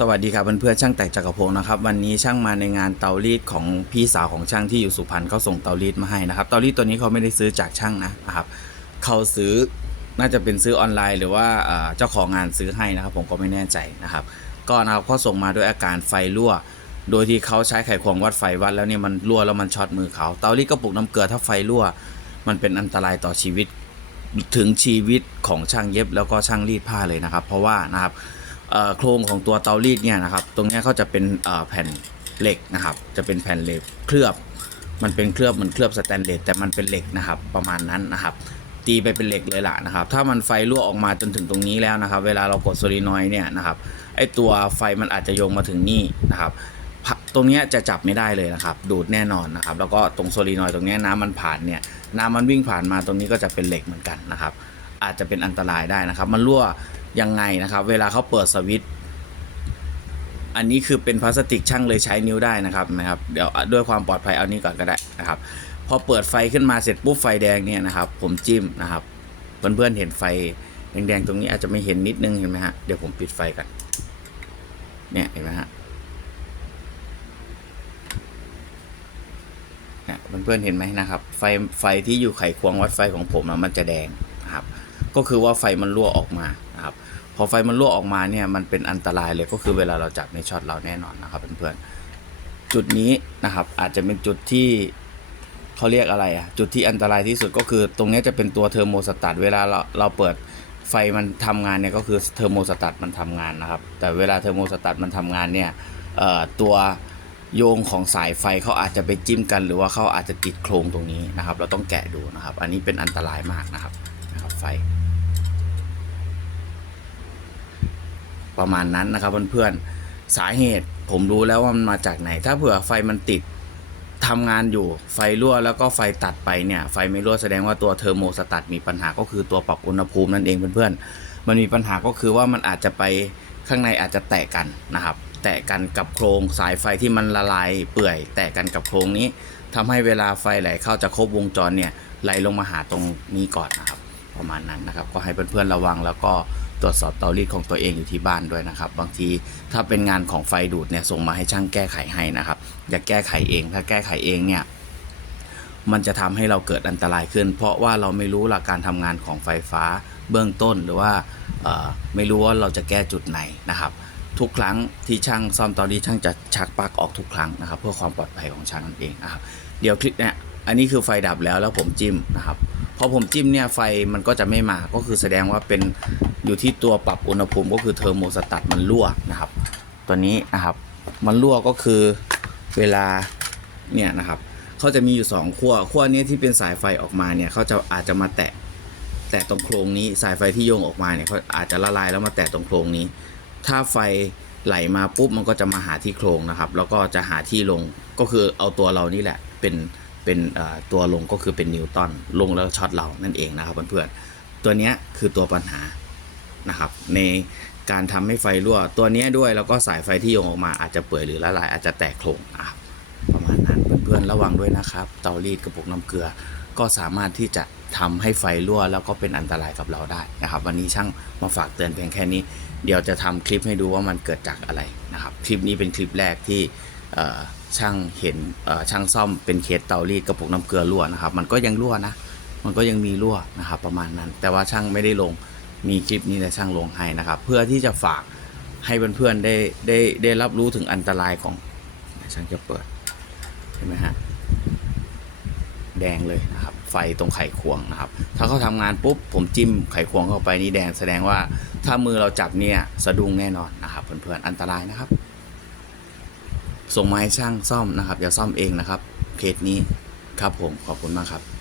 สวัสดีครับเพื่อนๆช่างแต่งจักรพงศ์นะครับวันนี้ช่างมาในงานเตารีดของพี่สาวของช่างที่อยู่สุพรรณเขาส่งเตารีดมาให้นะครับเตารีดตัวนี้เขาไม่ได้ซื้อจากช่างนะครับเขาซื้อน่าจะเป็นซื้อออนไลน์ หรือว่าเจ้าของงานซื้อให้นะครับ ผมก็ไม่แน่ใจนะครับก็นะครับเขาส่งมาด้วยอาการไฟรั่ว โดยที่เขาใช้ไขควงวัดไฟวัดแล้วเนี่ยมันรั่วแล้วมันช็อตมือเขาเตารีดกระปุกน้ำเกลือถ้าไฟรั่ว มันเป็นอันตรายต่อชีวิตถึงชีวิตของช่างเย็บแล้วก็ช่างรีดผ้าเลยนะครับ เพราะว่านะครับ โครงของตัวเตารีดเนี่ยนะครับตรงนี้เขาจะเป็นแผ่นเหล็กนะครับ จะเป็นแผ่นเหล็กเคลือบ มันเป็นเคลือบเหมันเคลือบสแตนเลสแต่มันเป็นเหล็กนะครับ ประมาณนั้นนะครับตีไปเป็นเหล็กเลยล่ะนะครับ ถ้ามันไฟรั่วออกมาจนถึงตรงนี้แล้วนะครับ เวลาเรากดโซลินอยเนี่ยนะครับไอตัวไฟมันอาจจะโยงมาถึงนี่นะครับ ตรงนี้จะจับไม่ได้เลยนะครับ ดูดแน่นอนนะครับ แล้วก็ตรงโซลีนอยตรงนี้น้ำมันผ่านเนี่ยน้ำมันวิ่งผ่านมาตรงนี้ก็จะเป็นเหล็กเหมือนกันนะครับ อาจจะเป็นอันตรายได้นะครับ มันรั่ว ยังไงนะครับ เวลาเขาเปิดสวิตช์อันนี้คือเป็นพลาสติกช่างเลยใช้นิ้วได้นะครับนะครับ เดี๋ยวด้วยความปลอดภัยเอานี้ก่อนก็ได้นะครับ พอเปิดไฟขึ้นมาเสร็จปุ๊บไฟแดงเนี่ยนะครับ ผมจิ้มนะครับ เพื่อนๆเห็นไฟแดงๆตรงนี้อาจจะไม่เห็นนิดนึงเห็นไหมฮะเดี๋ยวผมปิดไฟกันเนี่ยเห็นไหมฮะเนะเพื่อนๆเห็นไหมนะครับ ไฟไฟที่อยู่ไขควงวัดไฟของผมนะมันจะแดงนะครับ ก็คือว่าไฟมันรั่วออกมานะครับ พอไฟมันรั่วออกมาเนี่ยมันเป็นอันตรายเลยก็คือเวลาเราจับในช็อตเราแน่นอนนะครับเพื่อนๆจุดนี้นะครับอาจจะเป็นจุดที่เขาเรียกอะไรอะจุดที่อันตรายที่สุดก็คือ ตรงนี้จะเป็นตัวเทอร์โมสตัตเวลาเราเราเปิดไฟมันทำงานเนี่ยก็คือเทอร์โมสตัตมันทำงานนะครับ แต่เวลาเทอร์โมสตัตมันทำงานเนี่ยตัวโยงของสายไฟเขาอาจจะไปจิ้มกัน หรือว่าเขาอาจจะติดโครงตรงนี้นะครับ เราต้องแกะดูนะครับ อันนี้เป็นอันตรายมากนะครับนะครับไฟ ประมาณนั้นนะครับเพื่อนๆสาเหตุผมรู้แล้วว่ามันมาจากไหน ถ้าเผื่อไฟมันติดทำงานอยู่ไฟรั่วแล้วก็ไฟตัดไปเนี่ย ไฟไม่รั่วแสดงว่าตัวเทอร์โมสตัตมีปัญหาก็คือตัวปรับอุณหภูมินั่นเองเพื่อนๆมันมีปัญหาก็คือว่ามันอาจจะไปข้างในอาจจะแตกกันนะครับ แตกกันกับโครงสายไฟที่มันละลายเปื่อย แตกกันกับโครงนี้ทำให้เวลาไฟไหลเข้าจะครบวงจรเนี่ยไหลลงมาหาตรงนี้ก่อนนะครับ ประมาณนั้นนะครับ ก็ให้เพื่อนๆระวังแล้วก็ตรวจสอบเตารีดของตัวเองอยู่ที่บ้านด้วยนะครับ บางทีถ้าเป็นงานของไฟดูดเนี่ยส่งมาให้ช่างแก้ไขให้นะครับ อย่าแก้ไขเอง ถ้าแก้ไขเองเนี่ยมันจะทำให้เราเกิดอันตรายขึ้น เพราะว่าเราไม่รู้หลักการทำงานของไฟฟ้าเบื้องต้นหรือว่าไม่รู้ว่าเราจะแก้จุดไหนนะครับ ทุกครั้งที่ช่างซ่อมเตารีดช่างจะชักปลั๊กออกทุกครั้งนะครับ เพื่อความปลอดภัยของช่างนั่นเองนะครับเดี๋ยวคลิปเนี่ย อันนี้คือไฟดับแล้วแล้วผมจิ้มนะครับพอผมจิ้มเนี่ยไฟมันก็จะไม่มาก็คือแสดงว่าเป็นอยู่ที่ตัวปรับอุณหภูมิก็คือเทอร์โมสตัตมันรั่วนะครับ ตัวนี้นะครับมันรั่วก็คือเวลาเนี่ยนะครับเขาจะมีอยู่สองขั้วขั้วนี้ที่เป็นสายไฟออกมาเนี่ยเขาจะอาจจะมาแตะแตะตรงโครงนี้สายไฟที่โยงออกมาเนี่ยเขาอาจจะละลายแล้วมาแตะตรงโครงนี้ ถ้าไฟไหลมาปุ๊บมันก็จะมาหาที่โครงนะครับ แล้วก็จะหาที่ลงก็คือเอาตัวเรานี่แหละเป็น เป็นตัวลงก็คือเป็นนิวตันลงแล้วช็อตเรานั่นเองนะครับเพื่อนๆตัวนี้คือตัวปัญหานะครับ ในการทำให้ไฟรั่ว ตัวนี้ด้วยแล้วก็สายไฟที่โยงออกมาอาจจะเปื่อยหรือละลายอาจจะแตกโครงนะครับประมาณนั้นเพื่อนๆระวังด้วยนะครับ เตารีดกระปุกน้ำเกลือ ก็สามารถที่จะทำให้ไฟรั่วแล้วก็เป็นอันตรายกับเราได้นะครับ วันนี้ช่างมาฝากเตือนเพียงแค่นี้ เดี๋ยวจะทำคลิปให้ดูว่ามันเกิดจากอะไรนะครับ คลิปนี้เป็นคลิปแรกที่ ช่างเห็นช่างซ่อมเป็นเคสเตารีดกระปุกน้ำเกลือรั่วนะครับ มันก็ยังรั่วนะ มันก็ยังมีรั่วนะครับ ประมาณนั้น แต่ว่าช่างไม่ได้ลงมีคลิปนี้แต่ช่างลงให้นะครับ เพื่อที่จะฝากให้เพื่อนๆได้ได้ได้รับรู้ถึงอันตรายของช่างจะเปิดเห็นไหมฮะแดงเลยนะครับ ไฟตรงไขควงนะครับ ถ้าเขาทำงานปุ๊บผมจิ้มไขควงเข้าไปนี่แดงแสดงว่าถ้ามือเราจับเนี่ยสะดุ้งแน่นอนนะครับเพื่อนๆอันตรายนะครับ ส่งมาให้ช่างซ่อมนะครับอย่าซ่อมเองนะครับเคสนี้ครับผมขอบคุณมากครับ